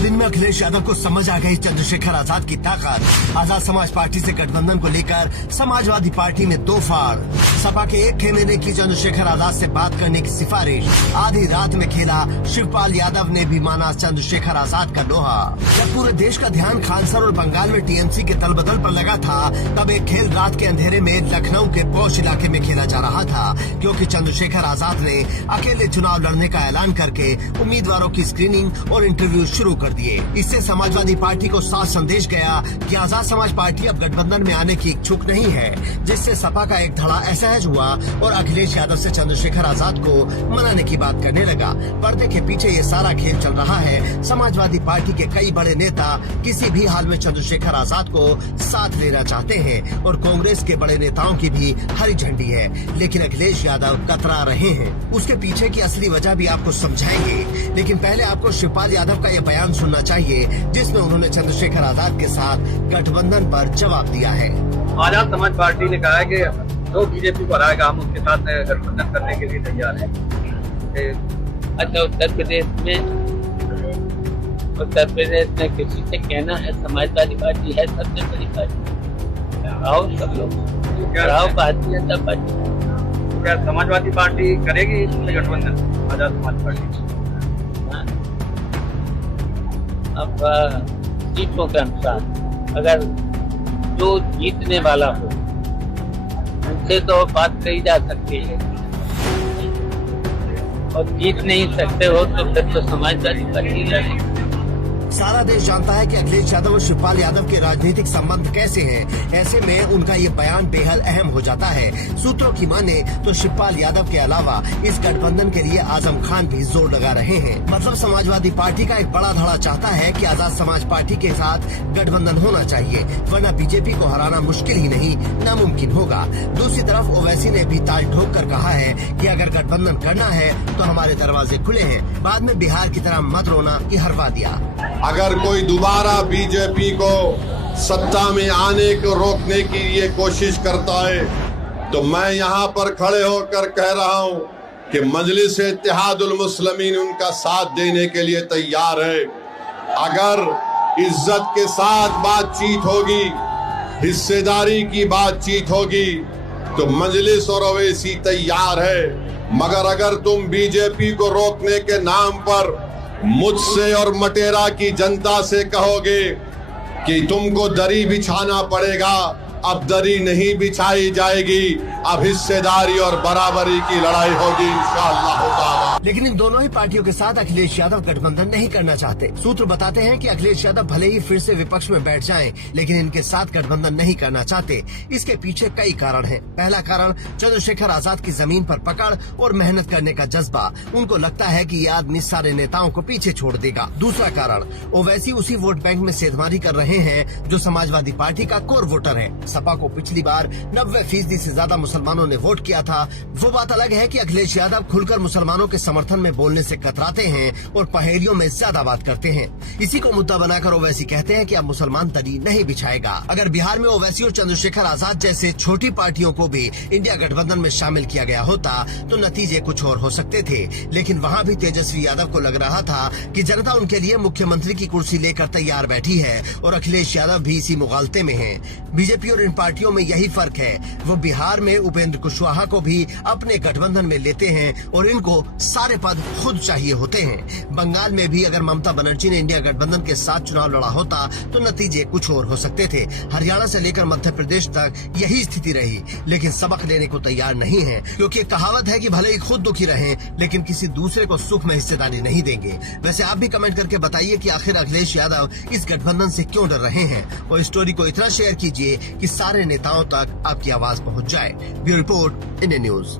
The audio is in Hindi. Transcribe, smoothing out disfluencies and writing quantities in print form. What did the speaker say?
दिन में अखिलेश यादव को समझ आ गई चंद्रशेखर आजाद की ताकत। आजाद समाज पार्टी से गठबंधन को लेकर समाजवादी पार्टी में दो फाड़। सपा के एक खेमे ने की चंद्रशेखर आजाद से बात करने की सिफारिश। आधी रात में खेला शिवपाल यादव ने भी माना चंद्रशेखर आजाद का लोहा। जब पूरे देश का ध्यान खानसर और बंगाल में टीएमसी के तलबदल पर लगा था, तब एक खेल रात के अंधेरे में लखनऊ के पौष इलाके में खेला जा रहा था, क्योंकि चंद्रशेखर आजाद ने अकेले चुनाव लड़ने का ऐलान करके उम्मीदवारों की स्क्रीनिंग और इंटरव्यू शुरू कर दिए। इससे समाजवादी पार्टी को साफ संदेश गया कि आजाद समाज पार्टी अब गठबंधन में आने की इच्छुक नहीं है, जिससे सपा का एक धड़ा असहज हुआ और अखिलेश यादव से चंद्रशेखर आजाद को मनाने की बात करने लगा। पर्दे के पीछे ये सारा खेल चल रहा है। समाजवादी पार्टी के कई बड़े नेता किसी भी हाल में चंद्रशेखर आजाद को साथ लेना चाहते हैं और कांग्रेस के बड़े नेताओं की भी हरी झंडी है, लेकिन अखिलेश यादव कतरा रहे हैं। उसके पीछे की असली वजह भी आपको समझाएंगे, लेकिन पहले आपको शिवपाल यादव का ये बयान सुनना चाहिए, जिसमें उन्होंने चंद्रशेखर आजाद के साथ गठबंधन पर जवाब दिया है। आजाद समाज पार्टी ने कहा है कि जो बीजेपी को हराएगा हम उसके साथ गठबंधन करने के लिए तैयार हैं। अच्छा, उत्तर प्रदेश में किसी से कहना है समाजवादी पार्टी है सबसे बड़ी पार्टी, आओ सब लोग आओ भारतीय जनता पार्टी। क्या समाजवादी पार्टी करेगी इसमें गठबंधन आजाद समाज पार्टी? अब सीटों के अनुसार अगर जो जीतने वाला हो उनसे तो बात कही जा सकती है, और जीत नहीं सकते हो तो फिर तो समाजवादी पार्टी लड़ेगी। सारा देश जानता है कि अखिलेश यादव और शिवपाल यादव के राजनीतिक संबंध कैसे हैं। ऐसे में उनका ये बयान बेहद अहम हो जाता है। सूत्रों की माने तो शिवपाल यादव के अलावा इस गठबंधन के लिए आजम खान भी जोर लगा रहे हैं। मतलब समाजवादी पार्टी का एक बड़ा धड़ा चाहता है कि आजाद समाज पार्टी के साथ गठबंधन होना चाहिए, वरना बीजेपी को हराना मुश्किल ही नहीं नामुमकिन होगा। दूसरी तरफ ओवैसी ने भी ताल ठोक कर कहा है कि अगर गठबंधन करना है तो हमारे दरवाजे खुले हैं। बाद में बिहार की तरह मत रोना की हरवा दिया। अगर कोई दोबारा बीजेपी को सत्ता में आने को रोकने की ये कोशिश करता है, तो मैं यहाँ पर खड़े होकर कह रहा हूँ कि मजलिस इत्तेहादुल मुस्लिमीन उनका साथ देने के लिए तैयार है। अगर इज्जत के साथ बातचीत होगी, हिस्सेदारी की बातचीत होगी, तो मजलिस और ओवैसी तैयार है। मगर अगर तुम बीजेपी को रोकने के नाम पर मुझसे और मटेरा की जनता से कहोगे कि तुमको दरी बिछाना पड़ेगा, अब दरी नहीं बिछाई जाएगी, अब हिस्सेदारी और बराबरी की लड़ाई होगी इंशाअल्लाह ताला। लेकिन इन दोनों ही पार्टियों के साथ अखिलेश यादव गठबंधन नहीं करना चाहते। सूत्र बताते हैं कि अखिलेश यादव भले ही फिर से विपक्ष में बैठ जाएं, लेकिन इनके साथ गठबंधन नहीं करना चाहते। इसके पीछे कई कारण हैं। पहला कारण चंद्रशेखर आजाद की जमीन पर पकड़ और मेहनत करने का जज्बा। उनको लगता है कि ये आदमी सारे नेताओं को पीछे छोड़ देगा। दूसरा कारण ओवैसी उसी वोट बैंक में सेधमारी कर रहे हैं जो समाजवादी पार्टी का कोर वोटर है। सपा को पिछली बार 90% से ज्यादा मुसलमानों ने वोट किया था। वो बात अलग है कि अखिलेश यादव खुलकर मुसलमानों के समर्थन में बोलने से कतराते हैं और पहेलियों में ज्यादा बात करते हैं। इसी को मुद्दा बनाकर ओवैसी कहते हैं कि अब मुसलमान दरी नहीं बिछाएगा। अगर बिहार में ओवैसी और चंद्रशेखर आजाद जैसे छोटी पार्टियों को भी इंडिया गठबंधन में शामिल किया गया होता तो नतीजे कुछ और हो सकते थे, लेकिन वहाँ भी तेजस्वी यादव को लग रहा था कि जनता उनके लिए मुख्यमंत्री की कुर्सी लेकर तैयार बैठी है और अखिलेश यादव भी इसी मुगालते में है। बीजेपी और इन पार्टियों में यही फर्क है। वो बिहार में उपेंद्र कुशवाहा को भी अपने गठबंधन में लेते हैं और इनको सारे पद खुद चाहिए होते हैं। बंगाल में भी अगर ममता बनर्जी ने इंडिया गठबंधन के साथ चुनाव लड़ा होता तो नतीजे कुछ और हो सकते थे। हरियाणा से लेकर मध्य प्रदेश तक यही स्थिति रही, लेकिन सबक लेने को तैयार नहीं है, क्योंकि कहावत है कि भले ही खुद दुखी रहें लेकिन किसी दूसरे को सुख में हिस्सेदारी नहीं देंगे। वैसे आप भी कमेंट करके बताइए कि आखिर अखिलेश यादव इस गठबंधन से क्यों डर रहे हैं, और स्टोरी को इतना शेयर कीजिए कि सारे नेताओं तक आपकी आवाज पहुंच जाए। Bureau report, Indian news.